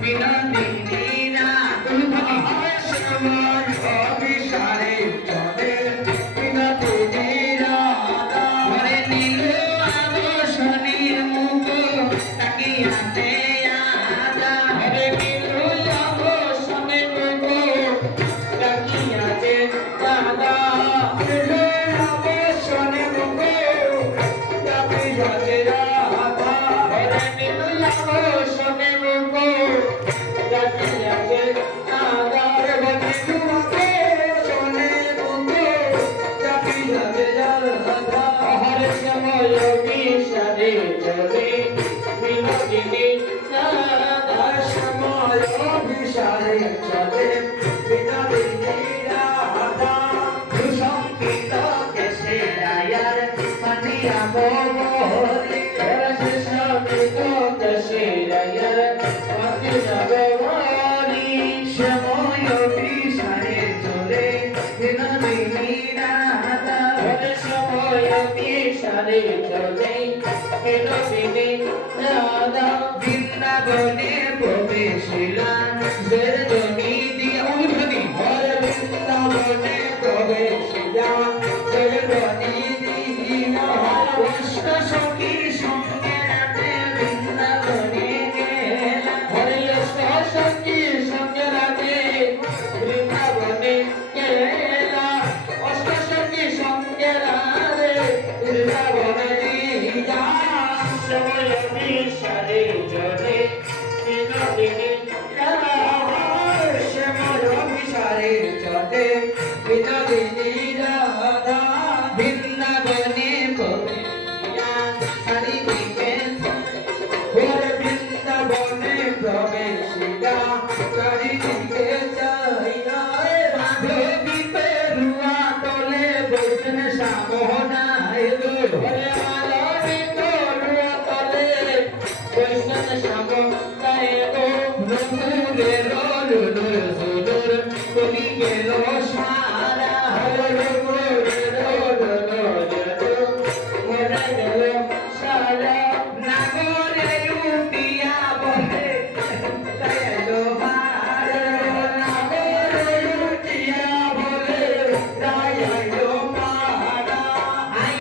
Vinodini অভিসারে চলে বিনোদিনীরা হাতা সুসংকিত কেশে রায়ার মানিয়া বলি সুসংকিত কেশে রায়ার মানিয়া বলি সময় অভিসারে চলে বিনোদিনীরা হাতা সময় অভিসারে চলে বিনোদিনীরা হাতা বৃন্দাবনে প্রবেশিলা জের জমি দিয়া অনুভূতি হরে বৃন্দাবনে প্রবেশিলা জের জমি দিয়া কৃষ্ণ সখীর সঙ্গে রাতে বৃন্দাবনে গেলা হরে কৃষ্ণ সখীর সঙ্গে রাতে বৃন্দাবনে গেলা অষ্ট সখীর সঙ্গে রাতে বৃন্দাবনে দিয়া সময় অভিসারে চলে বিনোদিনীরা সময় অভিসারে চলে বিনোদিনীরা বৃন্দাবনে প্রবেশিয়া চারিদিকে বৃন্দাবনে প্রবেশিয়া চারিদিকে চাইয়া মাধবী পেরুয়া তলে বৈষ্ণ সামনায় গো মাধবী পেরুয়া তলে বৈষ্ণ সামনায় গো নূরে রোল সুদূর কলি গেল